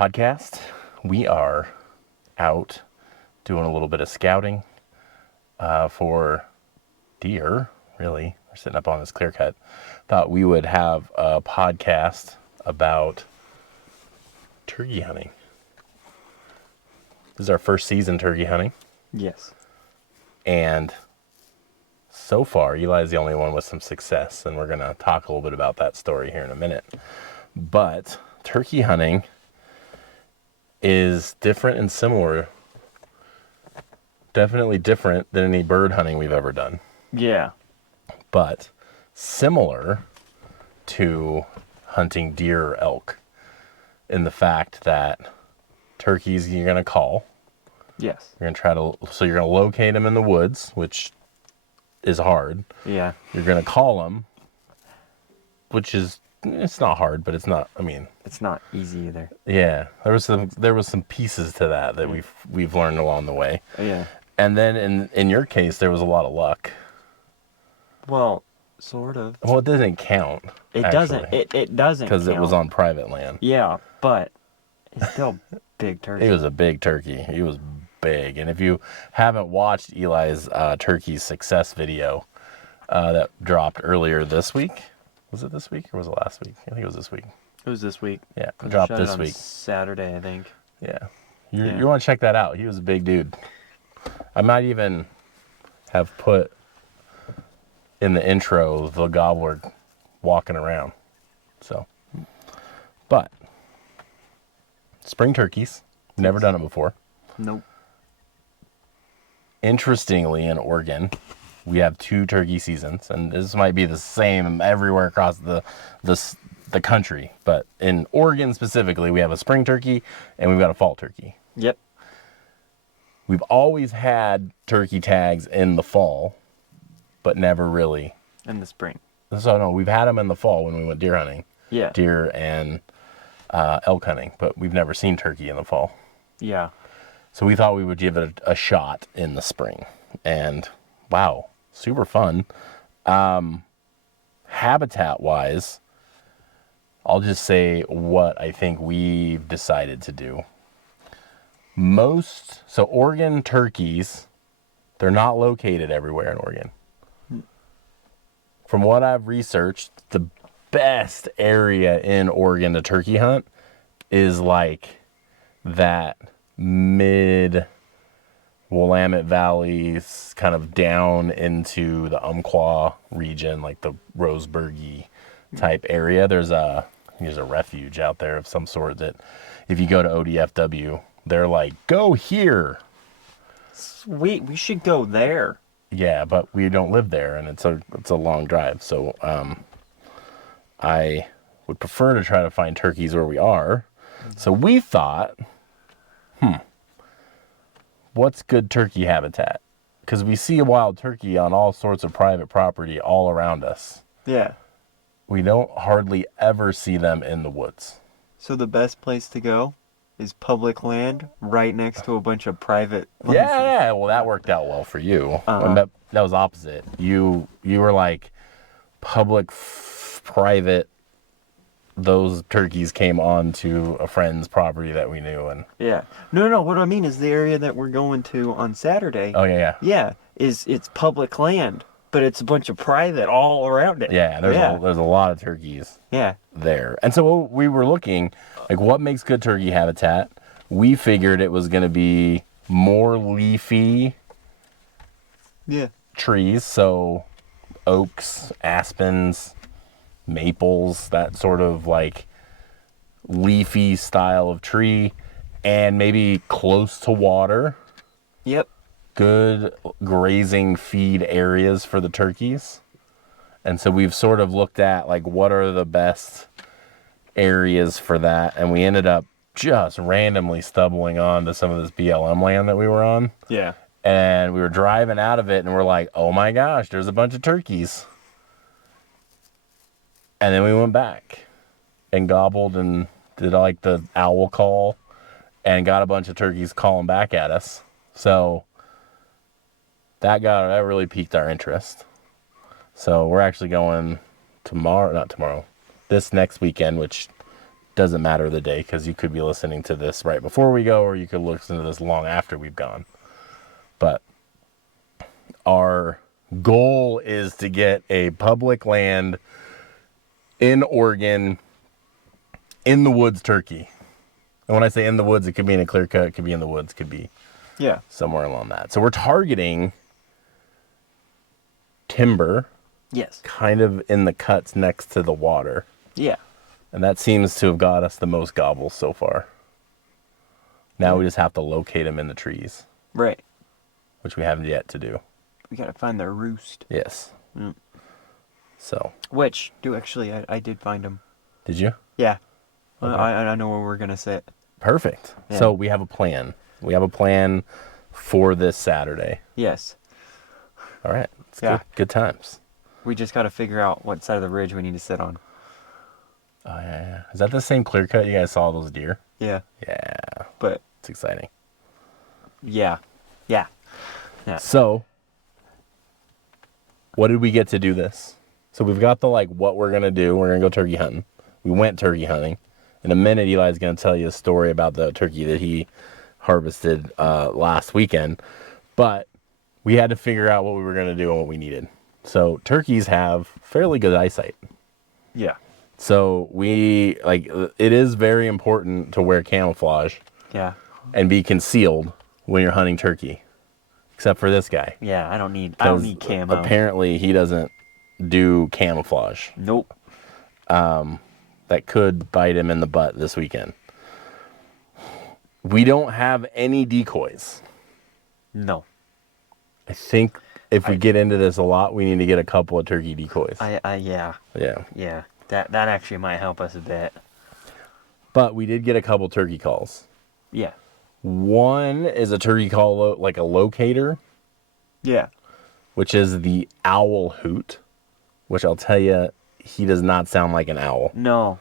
podcast. We are out doing a little bit of scouting for deer, really. We're sitting up on this clear cut. Thought we would have a podcast about turkey hunting. This is our first season turkey hunting. Yes. And so far, Eli's the only one with some success, and we're going to talk a little bit about that story here in a minute. But turkey hunting is different and similar, definitely different than any bird hunting we've ever done. Yeah. But similar to hunting deer or elk in the fact that turkeys you're going to call. Yes. You're going to locate them in the woods, which is hard. Yeah. You're going to call them, which is, it's not hard, but it's not, it's not easy either. Yeah, there was some pieces to that we've learned along the way. Yeah. And then in your case, there was a lot of luck. Well, sort of. Well, it doesn't count. It actually, doesn't. It doesn't because it was on private land. Yeah, but it's still big turkey. He was a big turkey. He was big. And if you haven't watched Eli's turkey success video that dropped earlier this week, was it this week or was it last week? I think it was this week. It was this week. Yeah, it dropped this week. Saturday, I think. Yeah. You want to check that out. He was a big dude. I might even have put in the intro the gobbler walking around. So, but spring turkeys, never done it before. Nope. Interestingly, in Oregon, we have 2 turkey seasons, and this might be the same everywhere across the country. But in Oregon specifically, we have a spring turkey and we've got a fall turkey. Yep. We've always had turkey tags in the fall, but never really In the spring. So no, we've had them in the fall when we went deer hunting. Yeah. Deer and elk hunting, but we've never seen turkey in the fall. Yeah. So we thought we would give it a shot in the spring. And wow, super fun. Habitat-wise, I'll just say what I think we've decided to do. So Oregon turkeys, they're not located everywhere in Oregon. From what I've researched, the best area in Oregon to turkey hunt is like that mid Willamette Valley, kind of down into the Umpqua region, like the Roseburgy type area. There's a refuge out there of some sort that if you go to ODFW, they're like, go here. Sweet, we should go there. Yeah, but we don't live there, and it's a long drive. So I would prefer to try to find turkeys where we are. So we thought, what's good turkey habitat? Because we see a wild turkey on all sorts of private property all around us. Yeah. We don't hardly ever see them in the woods. So the best place to go is public land right next to a bunch of private places. Yeah. Well, that worked out well for you. Uh-huh. That was opposite. You were like public, private. Those turkeys came on to a friend's property that we knew, and Yeah. No. What I mean is the area that we're going to on Saturday. oh yeah. Yeah, it's public land, but it's a bunch of private all around it. Yeah, there's a lot of turkeys. Yeah. There. And so we were looking, like, what makes good turkey habitat? We figured it was going to be more leafy trees, so oaks, aspens, maples, that sort of like leafy style of tree, and maybe close to water. Yep. Good grazing feed areas for the turkeys. And so we've sort of looked at like what are the best areas for that, and we ended up just randomly stumbling onto some of this BLM land that we were on. Yeah. And we were driving out of it and we're like, oh my gosh, there's a bunch of turkeys. And then we went back and gobbled and did like the owl call and got a bunch of turkeys calling back at us. So that really piqued our interest. So we're actually going this next weekend, which doesn't matter the day, because you could be listening to this right before we go, or you could listen to this long after we've gone. But our goal is to get a public land in Oregon, in the woods turkey. And when I say in the woods, it could be in a clear cut, it could be in the woods, it could be somewhere along that. So we're targeting timber, Yes. kind of in the cuts next to the water. Yeah. And that seems to have got us the most gobbles so far. Now we just have to locate them in the trees. Right. Which we haven't yet to do. We gotta find their roost. Yes. Mm. So. Which, I did find them. Did you? Yeah. Okay. I know where we're gonna sit. Perfect. Yeah. So we have a plan. We have a plan for this Saturday. Yes. All right. It's good times. We just gotta figure out what side of the ridge we need to sit on. Oh, yeah. Is that the same clear cut you guys saw those deer? Yeah. Yeah. But. It's exciting. Yeah. Yeah. Yeah. So, what did we get to do this? So we've got the, what we're going to do. We're going to go turkey hunting. We went turkey hunting. In a minute, Eli's going to tell you a story about the turkey that he harvested last weekend. But we had to figure out what we were going to do and what we needed. So turkeys have fairly good eyesight. Yeah. So it is very important to wear camouflage. Yeah. And be concealed when you're hunting turkey. Except for this guy. Yeah, I don't need camo. Apparently he doesn't do camouflage. Nope. That could bite him in the butt this weekend. We don't have any decoys. No. I think if we get into this a lot, we need to get a couple of turkey decoys. Yeah. Yeah. Yeah. That actually might help us a bit. But we did get a couple turkey calls. Yeah. One is a turkey call, like a locator. Yeah. Which is the owl hoot. Which I'll tell you, he does not sound like an owl. No.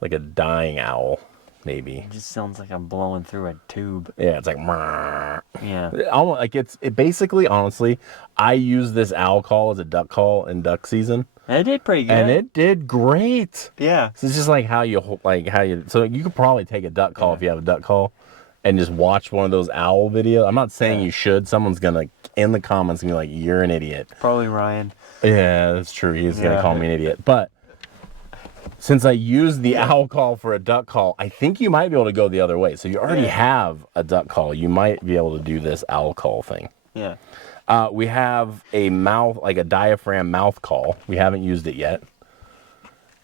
Like a dying owl, maybe. It just sounds like I'm blowing through a tube. Yeah, it's like, Mrr. Yeah. Almost like it basically, honestly, I use this owl call as a duck call in duck season. And it did pretty good. And it did great. Yeah. So it's just so you could probably take a duck call if you have a duck call and just watch one of those owl videos. I'm not saying you should. Someone's going to, in the comments, be like, you're an idiot. Probably Ryan. Yeah, that's true. He's going to call me an idiot. But since I used the owl call for a duck call, I think you might be able to go the other way. So you already have a duck call. You might be able to do this owl call thing. Yeah. We have a a diaphragm mouth call. We haven't used it yet.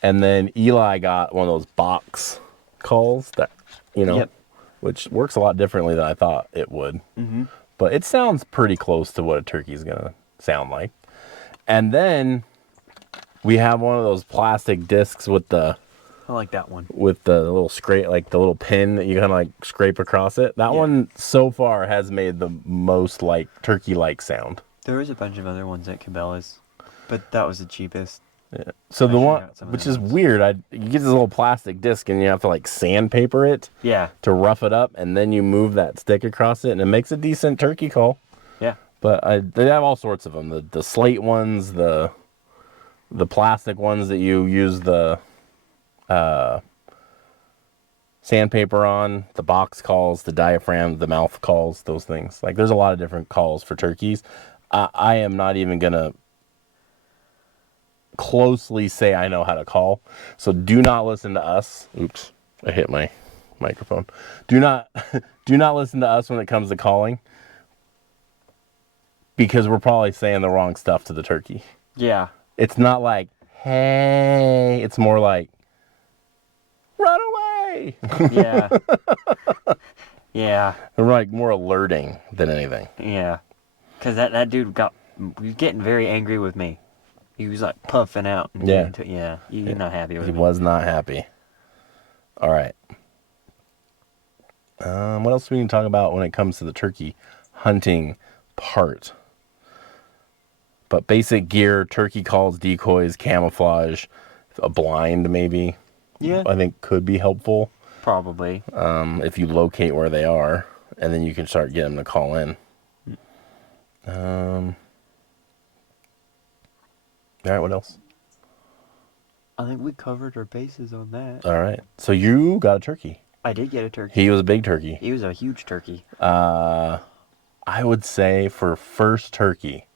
And then Eli got one of those box calls that, which works a lot differently than I thought it would. Mm-hmm. But it sounds pretty close to what a turkey's going to sound like. And then we have one of those plastic discs with I like that one. With the little scrape, like the little pin that you kind of scrape across it. That one so far has made the most turkey-like sound. There was a bunch of other ones at Cabela's, but that was the cheapest. Yeah. So the one, which is weird, you get this little plastic disc and you have to sandpaper it. Yeah. To rough it up, and then you move that stick across it, and it makes a decent turkey call. Yeah. But they have all sorts of them. The slate ones, the plastic ones that you use the sandpaper on, the box calls, the diaphragm, the mouth calls, those things. There's a lot of different calls for turkeys. I am not even gonna closely say I know how to call, so do not listen to us. Oops, I hit my microphone. Do not listen to us when it comes to calling, because we're probably saying the wrong stuff to the turkey. Yeah. It's not like, hey, it's more like, run away. Yeah. Yeah. We're more alerting than anything. Yeah. Because that dude he was getting very angry with me. He was puffing out. Yeah. He's not happy with me. He was not happy. All right. What else do we need to talk about when it comes to the turkey hunting part? But basic gear, turkey calls, decoys, camouflage, a blind maybe. Yeah. I think could be helpful. Probably. If you locate where they are, and then you can start getting them to call in. All right, what else? I think we covered our bases on that. All right. So you got a turkey. I did get a turkey. He was a big turkey. He was a huge turkey. I would say for first turkey,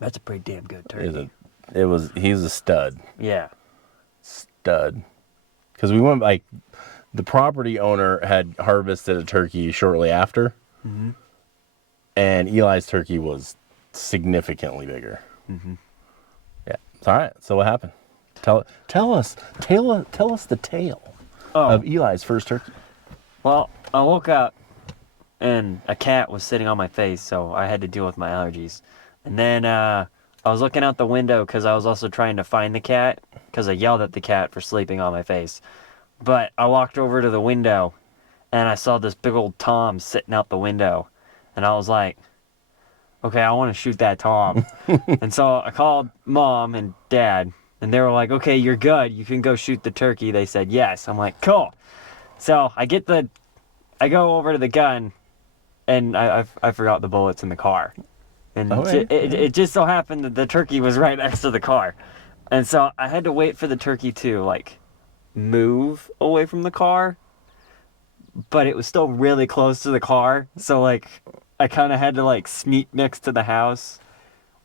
That's a pretty damn good turkey. he's a stud. Yeah. Stud. Because we went like the property owner had harvested a turkey shortly after, and Eli's turkey was significantly bigger. Yeah. All right. So what happened? Tell us the tale of Eli's first turkey. Well, I woke up and a cat was sitting on my face, so I had to deal with my allergies. And then I was looking out the window because I was also trying to find the cat because I yelled at the cat for sleeping on my face. But I walked over to the window and I saw this big old Tom sitting out the window. And I was like, okay, I want to shoot that Tom. And so I called Mom and Dad, and they were like, okay, you're good. You can go shoot the turkey. They said yes. I'm like, cool. So I go over to the gun, and I forgot the bullets in the car. And it just so happened that the turkey was right next to the car. And so I had to wait for the turkey to, like, move away from the car. But it was still really close to the car. So, like, I kind of had to, like, sneak next to the house,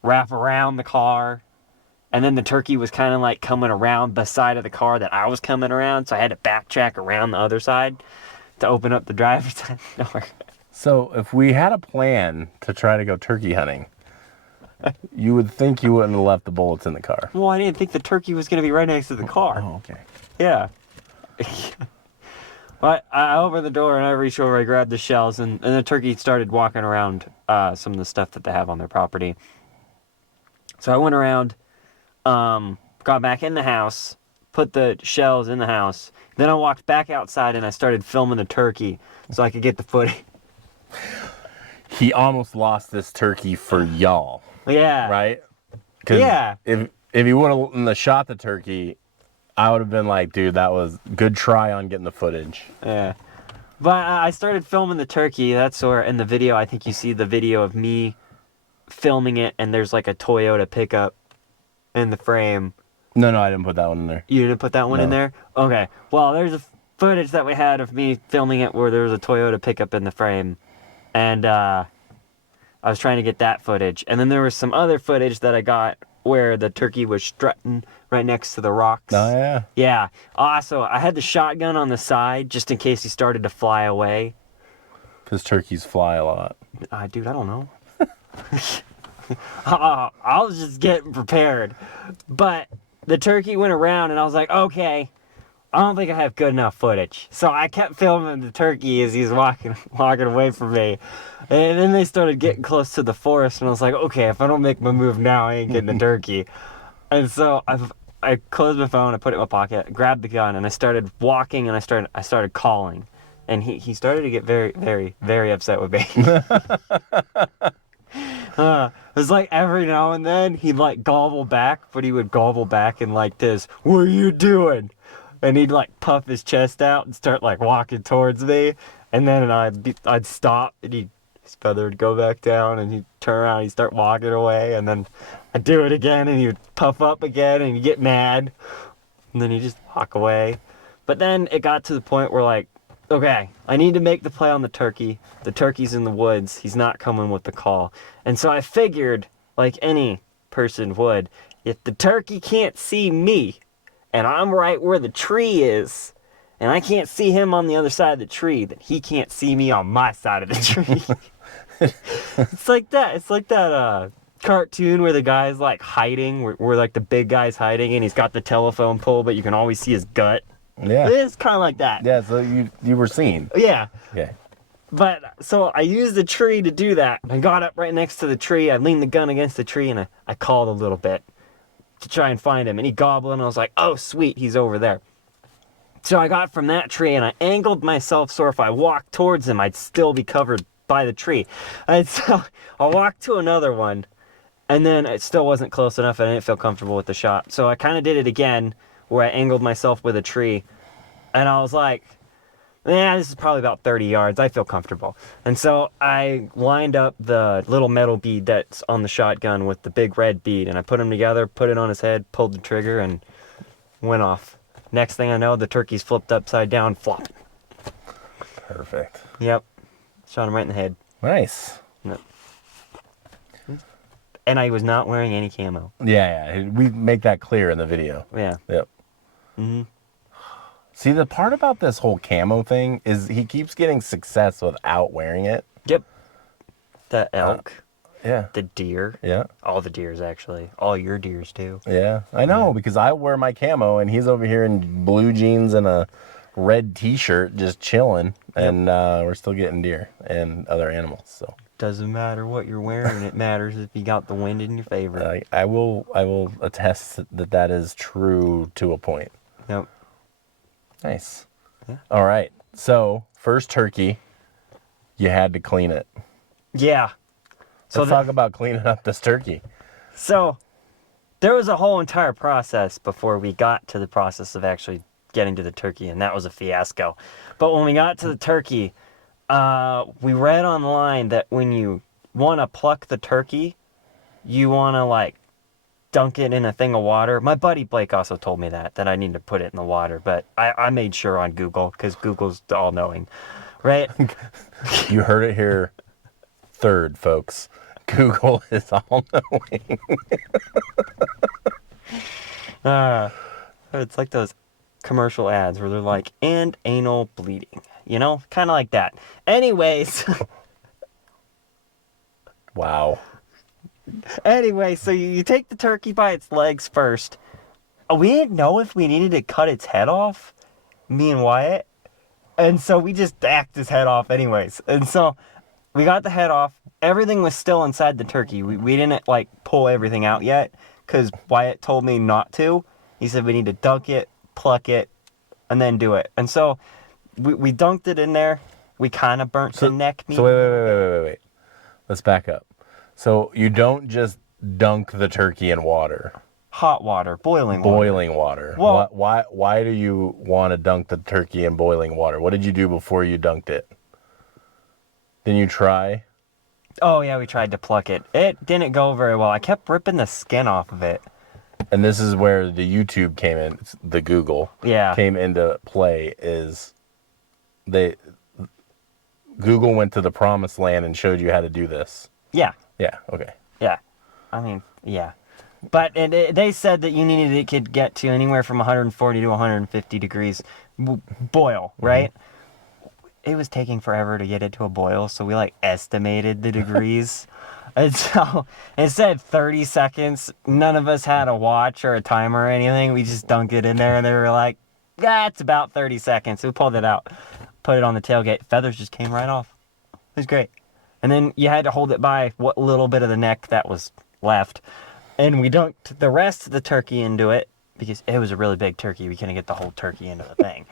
wrap around the car. And then the turkey was kind of, like, coming around the side of the car that I was coming around. So I had to backtrack around the other side to open up the driver's side door. So if we had a plan to try to go turkey hunting, you would think you wouldn't have left the bullets in the car. Well, I didn't think the turkey was going to be right next to the car. Oh, okay. Yeah. But I opened the door and I reached over, I grabbed the shells, and the turkey started walking around some of the stuff that they have on their property. So I went around, got back in the house, put the shells in the house. Then I walked back outside and I started filming the turkey so I could get the footage. He almost lost this turkey for y'all. Yeah. Right? 'Cause Yeah. If he would have shot the turkey, I would have been like, dude, that was good try on getting the footage. Yeah. But I started filming the turkey. That's where in the video, I think you see the video of me filming it, and there's like a Toyota pickup in the frame. No, I didn't put that one in there. You didn't put that one in there? Okay. Well, there's a footage that we had of me filming it where there was a Toyota pickup in the frame. And I was trying to get that footage. And then there was some other footage that I got where the turkey was strutting right next to the rocks. Oh, yeah. Yeah. Also, I had the shotgun on the side just in case he started to fly away. Because turkeys fly a lot. Dude, I don't know. I was just getting prepared. But the turkey went around and I was like, okay, I don't think I have good enough footage. So I kept filming the turkey as he's walking away from me. And then they started getting close to the forest and I was like, okay, if I don't make my move now, I ain't getting the turkey. And so I closed my phone, I put it in my pocket, grabbed the gun, and I started walking and I started calling. And he started to get very, very, very upset with me. It was like every now and then he'd like gobble back, but he would gobble back in like this, "What are you doing?" And he'd like puff his chest out and start like walking towards me. And then I'd stop and his feather would go back down and he'd turn around and he'd start walking away. And then I'd do it again and he would puff up again and he'd get mad. And then he'd just walk away. But then it got to the point where like, okay, I need to make the play on the turkey. The turkey's in the woods. He's not coming with the call. And so I figured, like any person would, if the turkey can't see me, and I'm right where the tree is, and I can't see him on the other side of the tree, then he can't see me on my side of the tree. It's like that. It's like that cartoon where the guy's like hiding, where like the big guy's hiding, and he's got the telephone pole, but you can always see his gut. Yeah. It's kind of like that. Yeah, so you were seen. Yeah. Yeah. But, so I used the tree to do that. I got up right next to the tree. I leaned the gun against the tree, and I called a little bit to try and find him. And he gobbled, and I was like, oh, sweet, he's over there. So I got from that tree, and I angled myself so if I walked towards him, I'd still be covered by the tree. And so I walked to another one, and then it still wasn't close enough, and I didn't feel comfortable with the shot. So I kind of did it again, where I angled myself with a tree, and I was like, this is probably about 30 yards. I feel comfortable. And so I lined up the little metal bead that's on the shotgun with the big red bead, and I put them together, put it on his head, pulled the trigger, and went off. Next thing I know, the turkey's flipped upside down, flopping. Perfect. Yep. Shot him right in the head. Nice. Yep. And I was not wearing any camo. Yeah. We make that clear in the video. Yeah. Yep. Mm-hmm. See, the part about this whole camo thing is he keeps getting success without wearing it. Yep. The elk. Yeah. The deer. Yeah. All the deers, actually. All your deers, too. Yeah. I know, because I wear my camo, and he's over here in blue jeans and a red T-shirt just chilling, and we're still getting deer and other animals, so. Doesn't matter what you're wearing. It matters if you got the wind in your favor. I will attest that is true to a point. Yep. Nice. Yeah. All right. So, first turkey, you had to clean it. Yeah. Let's talk about cleaning up this turkey. So, there was a whole entire process before we got to the process of actually getting to the turkey, and that was a fiasco. But when we got to the turkey, we read online that when you want to pluck the turkey, you want to, like, dunk it in a thing of water. My buddy Blake also told me that I need to put it in the water, but I made sure on Google, because Google's all-knowing, right? You heard it here third, folks. Google is all-knowing. It's like those commercial ads where they're like, and anal bleeding. You know? Kind of like that. Anyways. Wow. Anyway, so you take the turkey by its legs first. We didn't know if we needed to cut its head off, me and Wyatt. And so we just hacked his head off anyways. And so we got the head off. Everything was still inside the turkey. We didn't, like, pull everything out yet, because Wyatt told me not to. He said we need to dunk it, pluck it, and then do it. And so we dunked it in there. We kind of burnt the neck meat. So wait. Let's back up. So you don't just dunk the turkey in water. Hot water, boiling water. Boiling water. Well, why do you want to dunk the turkey in boiling water? What did you do before you dunked it? Didn't you try? Oh, yeah, we tried to pluck it. It didn't go very well. I kept ripping the skin off of it. And this is where the YouTube came in, the Google came into play, is Google went to the promised land and showed you how to do this. Yeah. Yeah, okay. Yeah. I mean, yeah. But they said that it could get to anywhere from 140 to 150 degrees boil, right? Mm-hmm. It was taking forever to get it to a boil, so we, like, estimated the degrees. And so it said 30 seconds. None of us had a watch or a timer or anything. We just dunked it in there, and they were like, yeah, it's about 30 seconds. So we pulled it out, put it on the tailgate. Feathers just came right off. It was great. And then you had to hold it by what little bit of the neck that was left. And we dunked the rest of the turkey into it, because it was a really big turkey. We couldn't get the whole turkey into the thing.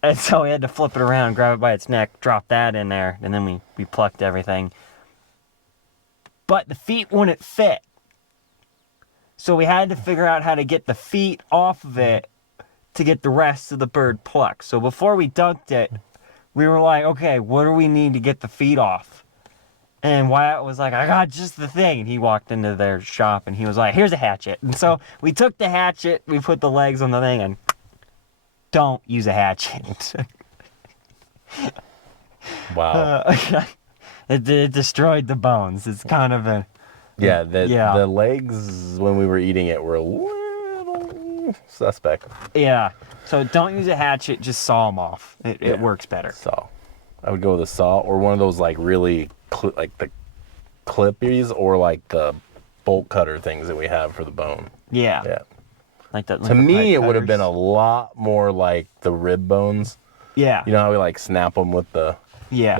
And so we had to flip it around, grab it by its neck, drop that in there, and then we plucked everything. But the feet wouldn't fit. So we had to figure out how to get the feet off of it to get the rest of the bird plucked. So before we dunked it, we were like, okay, what do we need to get the feet off? And Wyatt was like, I got just the thing. And he walked into their shop and he was like, here's a hatchet. And so we took the hatchet, we put the legs on the thing, and don't use a hatchet. Wow. It destroyed the bones. It's kind of a... Yeah, the legs, when we were eating it, were a little suspect. Yeah. So don't use a hatchet, just saw them off. It works better. Saw. I would go with a saw, or one of those, like, really, like the clippies, or like the bolt cutter things that we have for the bone. Yeah. Yeah. Like that. To me, it would have been a lot more like the rib bones. Yeah. You know how we, like, snap them with the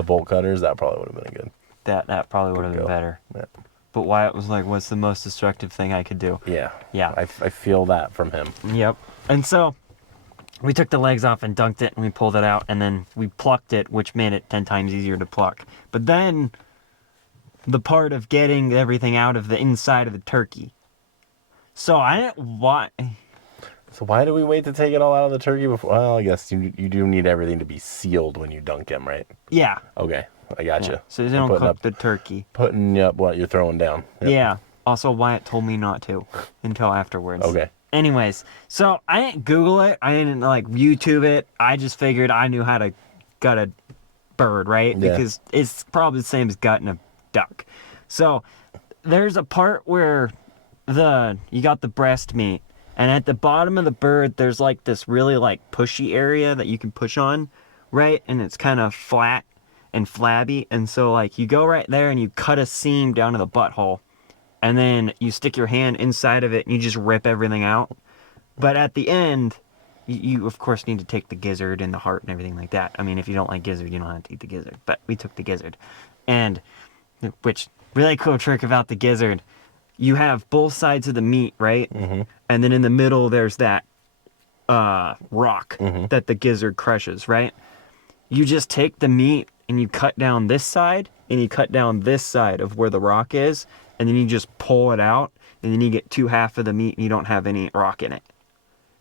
bolt cutters? That probably would have been good. That probably would have been better. Yeah. But Wyatt was like, what's the most destructive thing I could do? Yeah. Yeah. I feel that from him. Yep. And so we took the legs off and dunked it, and we pulled it out, and then we plucked it, which made it 10 times easier to pluck. But then the part of getting everything out of the inside of the turkey. So I didn't want... So why do we wait to take it all out of the turkey before? Well, I guess you do need everything to be sealed when you dunk him, right? Yeah. Okay, I gotcha. Yeah. So they don't cook the turkey. Putting up what you're throwing down. Yep. Yeah. Also, Wyatt told me not to until afterwards. Okay. Anyways, so I didn't Google it. I didn't like YouTube it. I just figured I knew how to gut a bird, right? Yeah. Because it's probably the same as gutting a duck. So there's a part where you got the breast meat, and at the bottom of the bird there's like this really like pushy area that you can push on, right? And it's kind of flat and flabby, and so like you go right there and you cut a seam down to the butthole, and then you stick your hand inside of it and you just rip everything out. But at the end, you of course need to take the gizzard and the heart and everything like that. I mean, if you don't like gizzard, you don't have to eat the gizzard. But we took the gizzard, and which really cool trick about the gizzard, you have both sides of the meat, right? Mm-hmm. And then in the middle, there's that rock Mm-hmm. that the gizzard crushes, right? You just take the meat and you cut down this side and you cut down this side of where the rock is, and then you just pull it out, and then you get two half of the meat and you don't have any rock in it.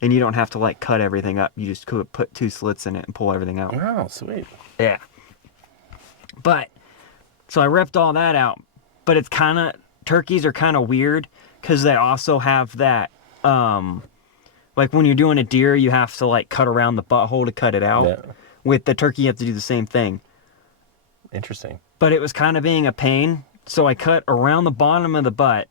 And you don't have to like cut everything up. You just could put two slits in it and pull everything out. Oh, sweet. Yeah. But so I ripped all that out. But it's kind of, turkeys are kind of weird because they also have that like when you're doing a deer, you have to like cut around the butthole to cut it out. Yeah. With the turkey, you have to do the same thing. Interesting. But it was kind of being a pain, so I cut around the bottom of the butt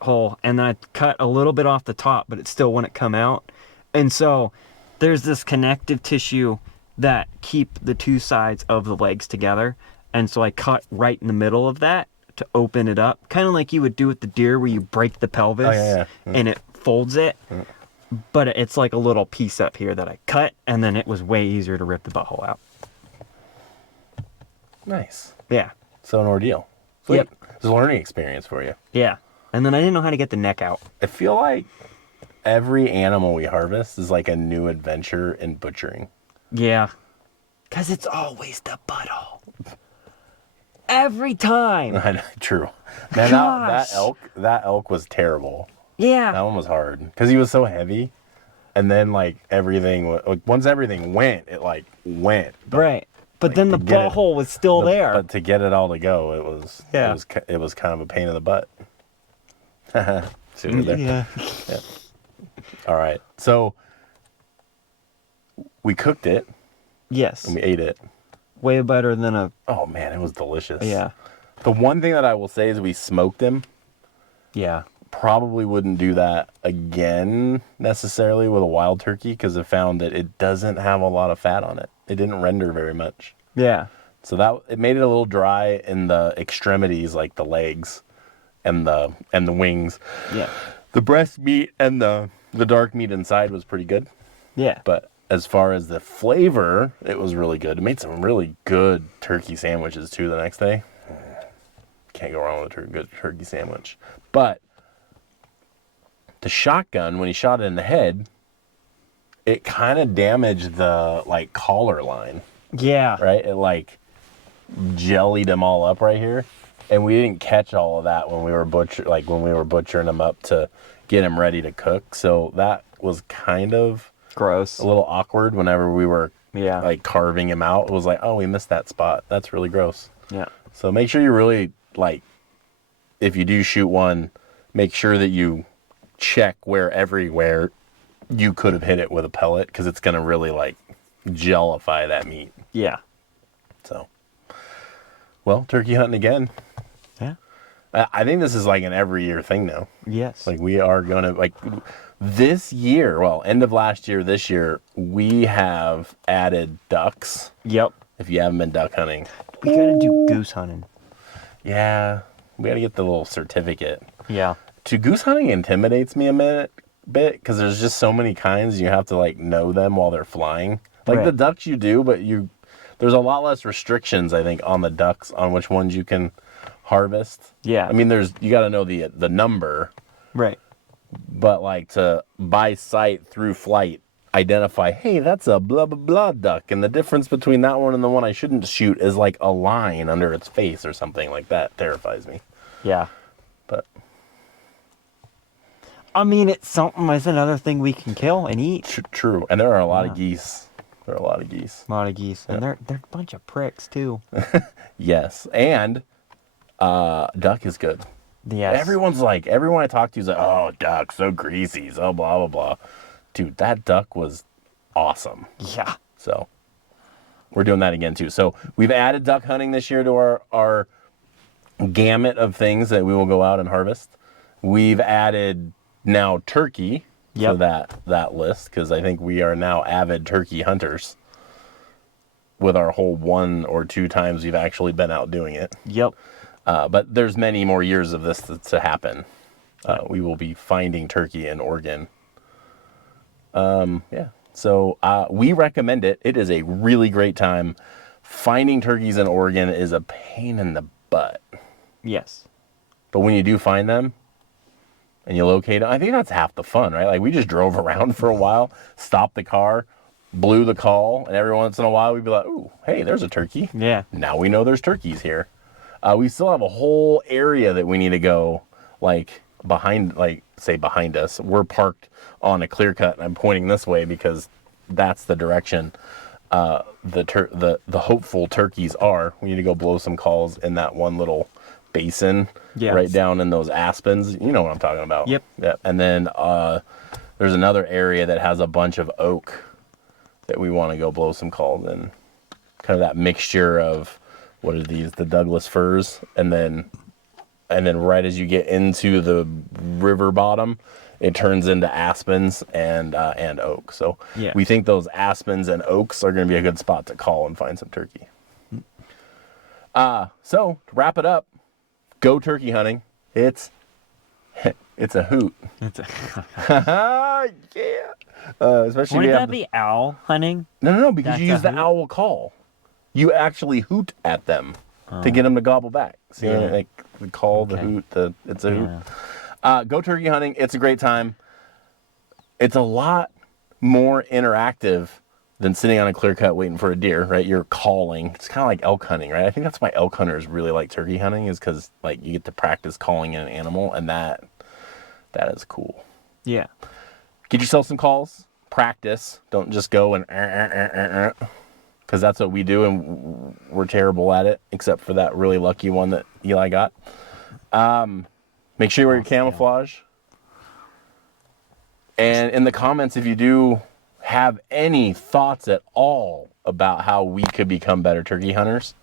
hole, and then I cut a little bit off the top, but it still wouldn't come out. And so there's this connective tissue that keep the two sides of the legs together. And so I cut right in the middle of that to open it up, kind of like you would do with the deer where you break the pelvis and it folds it. But it's like a little piece up here that I cut, and then it was way easier to rip the butthole out. Nice. Yeah. So an ordeal. Sweet. Yep. It's a learning experience for you. Yeah. And then I didn't know how to get the neck out. I feel like every animal we harvest is like a new adventure in butchering. Yeah. Because it's always the butthole. Every time. I know, true. Man, that elk was terrible. Yeah. That one was hard because he was so heavy, and then like once everything went, it like went. Right. But like, then the butthole was still there. But to get it all to go, Yeah. it was kind of a pain in the butt. See what I did there? Yeah. All right. So we cooked it Yes. and we ate it. Way better than a... Oh man, it was delicious. Yeah. The one thing that I will say is we smoked him. Yeah. Probably wouldn't do that again necessarily with a wild turkey because I found that it doesn't have a lot of fat on it. It didn't render very much. Yeah. So it made it a little dry in the extremities, like the legs and the wings. Yeah. The breast meat and the dark meat inside was pretty good. Yeah. But as far as the flavor, it was really good. It made some really good turkey sandwiches too the next day. Can't go wrong with a good turkey sandwich. But the shotgun, when he shot it in the head, it kind of damaged the like collar line, Yeah. right? It like jellied him all up right here, and we didn't catch all of that when we were butchering him up to get him ready to cook. So that was kind of Gross. a little awkward whenever we were Yeah. like carving him out. It was like, oh, we missed that spot. That's really gross. Yeah. So make sure you really like, if you do shoot one, make sure that you check everywhere you could have hit it with a pellet, because it's going to really like jellify that meat. Yeah. So, well, turkey hunting again. Yeah. I think this is like an every year thing now. Yes. Like we are going to like this year, well, end of last year, this year, we have added ducks. Yep. If you haven't been duck hunting. We gotta do goose hunting. Yeah. We got to get the little certificate. Yeah. Goose hunting intimidates me a bit because there's just so many kinds. You have to like know them while they're flying. Like the ducks you do, but there's a lot less restrictions, I think, on the ducks on which ones you can harvest. Yeah. I mean, you got to know the number. Right. But like to by sight through flight identify, hey, that's a blah blah blah duck, and the difference between that one and the one I shouldn't shoot is like a line under its face or something like that. Terrifies me. Yeah. But I mean, it's another thing we can kill and eat. true, and there are a lot of geese. There are a lot of geese. A lot of geese, and they're a bunch of pricks too. Yes, and duck is good. Yes. Everyone I talk to is like, oh, duck, so greasy, so blah, blah, blah. Dude, that duck was awesome. Yeah. So we're doing that again too. So we've added duck hunting this year to our gamut of things that we will go out and harvest. We've added now turkey to Yep. that list because I think we are now avid turkey hunters with our whole 1 or 2 times we've actually been out doing it. Yep. But there's many more years of this to happen. We will be finding turkey in Oregon. Yeah. So we recommend it. It is a really great time. Finding turkeys in Oregon is a pain in the butt. Yes. But when you do find them and you locate them, I think that's half the fun, right? Like we just drove around for a while, stopped the car, blew the call, and every once in a while we'd be like, ooh, hey, there's a turkey. Yeah. Now we know there's turkeys here. We still have a whole area that we need to go, like behind us. We're parked on a clear cut, and I'm pointing this way because that's the direction the hopeful turkeys are. We need to go blow some calls in that one little basin right down in those aspens. You know what I'm talking about. Yep. Yeah. And then there's another area that has a bunch of oak that we want to go blow some calls in. Kind of that mixture of, what are these, the Douglas firs, and then right as you get into the river bottom, it turns into aspens and oak. So we think those aspens and oaks are going to be a good spot to call and find some turkey. So to wrap it up, go turkey hunting. It's a hoot. Yeah. Especially Wouldn't that be owl hunting? No, because That's you use a the hoot? owl call. You actually hoot at them to get them to gobble back. See, like the call, the hoot, it's a hoot. Go turkey hunting. It's a great time. It's a lot more interactive than sitting on a clear cut waiting for a deer, right? You're calling. It's kind of like elk hunting, right? I think that's why elk hunters really like turkey hunting, is because like you get to practice calling in an animal, and that is cool. Yeah. Get yourself some calls. Practice. Don't just go and because that's what we do, and we're terrible at it, except for that really lucky one that Eli got. Make sure you wear your camouflage. And in the comments, if you do have any thoughts at all about how we could become better turkey hunters,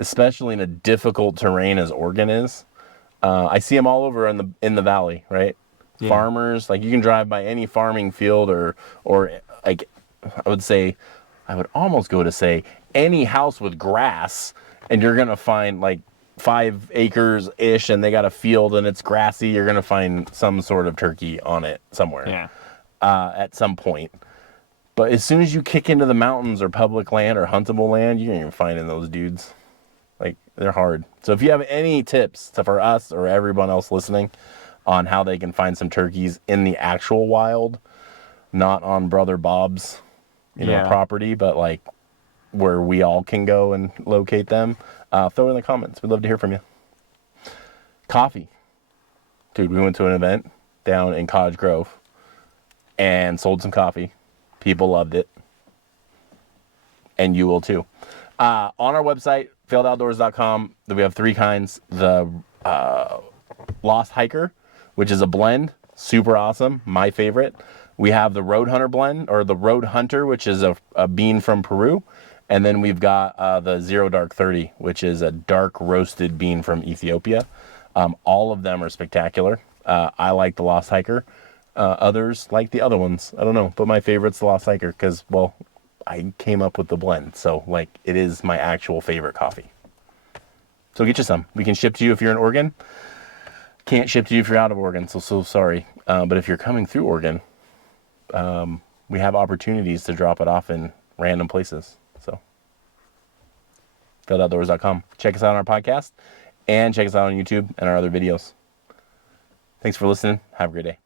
especially in a difficult terrain as Oregon is, I see them all over in the valley, right? Yeah. Farmers, like you can drive by any farming field or like I would almost go to say any house with grass, and you're going to find like 5 acres ish, and they got a field and it's grassy. You're going to find some sort of turkey on it somewhere at some point. But as soon as you kick into the mountains or public land or huntable land, you ain't even finding those dudes. Like, they're hard. So if you have any tips for us or everyone else listening on how they can find some turkeys in the actual wild, not on Brother Bob's property, but like where we all can go and locate them, throw it in the comments. We'd love to hear from you. Coffee. Dude, we went to an event down in Cottage Grove and sold some coffee. People loved it. And you will too. On our website, failedoutdoors.com, we have 3 kinds. The Lost Hiker, which is a blend. Super awesome. My favorite. We have the Road Hunter blend, or the Road Hunter, which is a bean from Peru. And then we've got the Zero Dark 30, which is a dark roasted bean from Ethiopia. All of them are spectacular. I like the Lost Hiker. Others like the other ones. I don't know. But my favorite's the Lost Hiker because, well, I came up with the blend. So, like, it is my actual favorite coffee. So get you some. We can ship to you if you're in Oregon. Can't ship to you if you're out of Oregon. So sorry. But if you're coming through Oregon, we have opportunities to drop it off in random places. So, failedoutdoors.com. Check us out on our podcast and check us out on YouTube and our other videos. Thanks for listening. Have a great day.